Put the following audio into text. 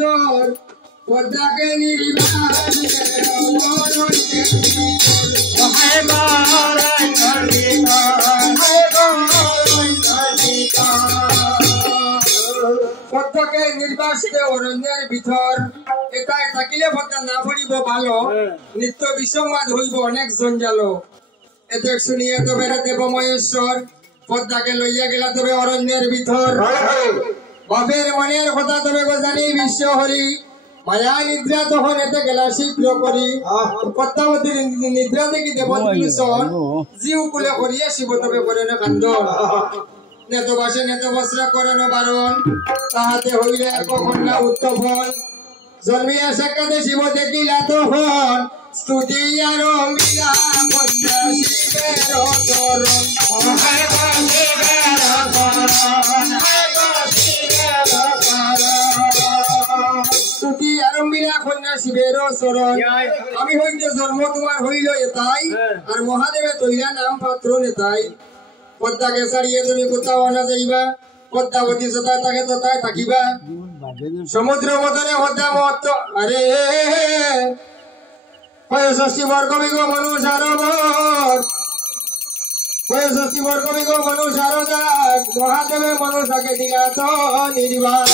মহেশ্বর পদ্মাকে নির্বাণে পদ্মাকে নির্বাসিত অরণ্যের ভিতর এটাই থাকিলে পদ্মা না পড়িব ভালো নিত্য বিসংবাদ হইব অনেক জঞ্জাল এতে শুনিয়ে তবে দেব মহেশ্বর পদ্মাকে লইয়া গেলা তবে অরণ্যের ভিতর বাপের মনের কথা তবে জানি বিশ্ব হরি মায়া নিদ্রা তখন এতে গেলা শীঘ্র করি পদ্মাবতীর নিদ্রা দেখি দেবন জিউ কুলে করিয়া শিব তবে করেন কাণ্ড নেত বাসে নেত বস্ত্র করেন বারণ তাহাতে হইলে কন্যা উত্তফল জন্মিয়া সাক্ষাতে শিব দেখিলা তখন স্তুতি আরম্ভিলা কন্যা শিবের চরণ স্তুতি আরম্ভিলা কন্যা শিবের চরণ আমি হইতে জন্ম তোমার হইল এতাই আর মহাদেবে তৈরা নাম পাত্র নেতাই পদ্মাকে ছাড়িয়ে তুমি কোথাও না যাইবা পদ্মাবতী যথায় থাকে তথায় থাকিবা সমুদ্র মতনে পদ্মা মত আরে শিবর কবি গো মনু সারবর শিবর কবি গো মনু সারদা মহাদেবে মনুষাকে দিলা তো নির্বাণ